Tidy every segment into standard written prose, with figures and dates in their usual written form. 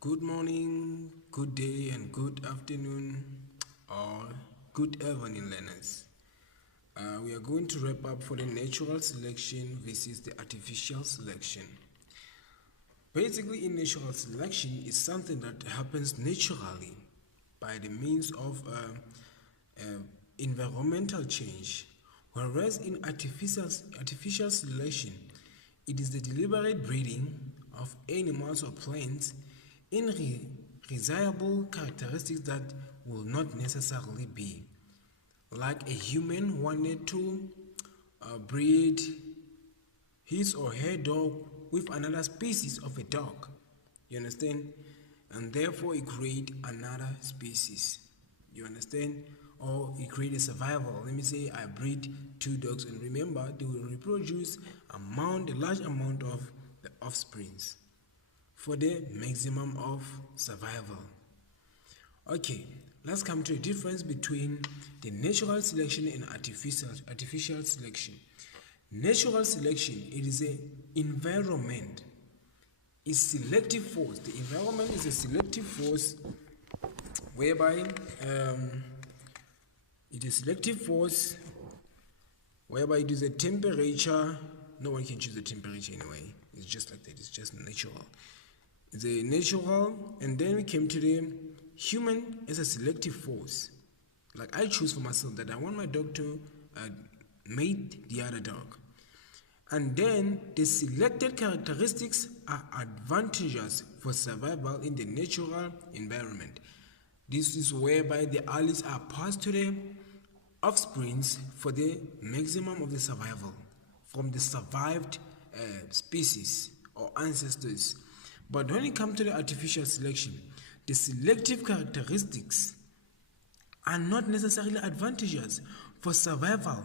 Good morning, good day, and good afternoon, or good evening, learners. We are going to wrap up for the natural selection versus the artificial selection. Basically, in natural selection is something that happens naturally by the means of environmental change, whereas in artificial selection, it is the deliberate breeding of animals or plants in desirable characteristics that will not necessarily be. Like a human wanted to breed his or her dog with another species of a dog. You understand? And therefore it create another species. You understand? Or it create a survival. Let me say I breed two dogs, and remember they will reproduce a large amount of the offsprings for the maximum of survival. Okay, let's come to a difference between the natural selection and artificial selection. Natural selection, it is a environment, is selective force. The environment is a selective force whereby it is selective force whereby it is a temperature. No one can choose the temperature anyway. It's just like that. It's just natural. It's a natural, and then we came to the human as a selective force. Like I choose for myself that I want my dog to mate the other dog. And then the selected characteristics are advantageous for survival in the natural environment. This is whereby the alleles are passed to the offsprings for the maximum of the survival from the survived species or ancestors. But when it comes to the artificial selection, the selective characteristics are not necessarily advantageous for survival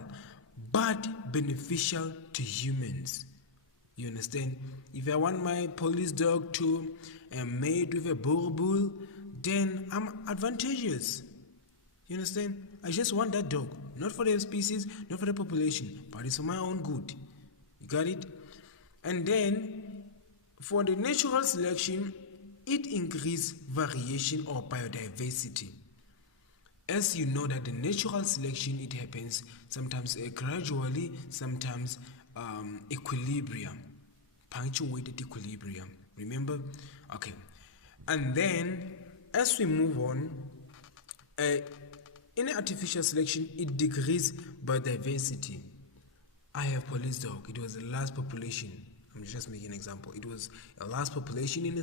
but beneficial to humans. You understand? If I want my police dog to mate with a bull, then I'm advantageous. You understand? I just want that dog, not for the species, not for the population, but it's for my own good. You got it? And then for the natural selection, it increases variation or biodiversity. As you know that the natural selection, it happens sometimes gradually, sometimes equilibrium, punctuated equilibrium. Remember? Okay. And then as we move on, in artificial selection, it decreases biodiversity. I have police dog. It was the last population. I'm just making an example. It was a last population in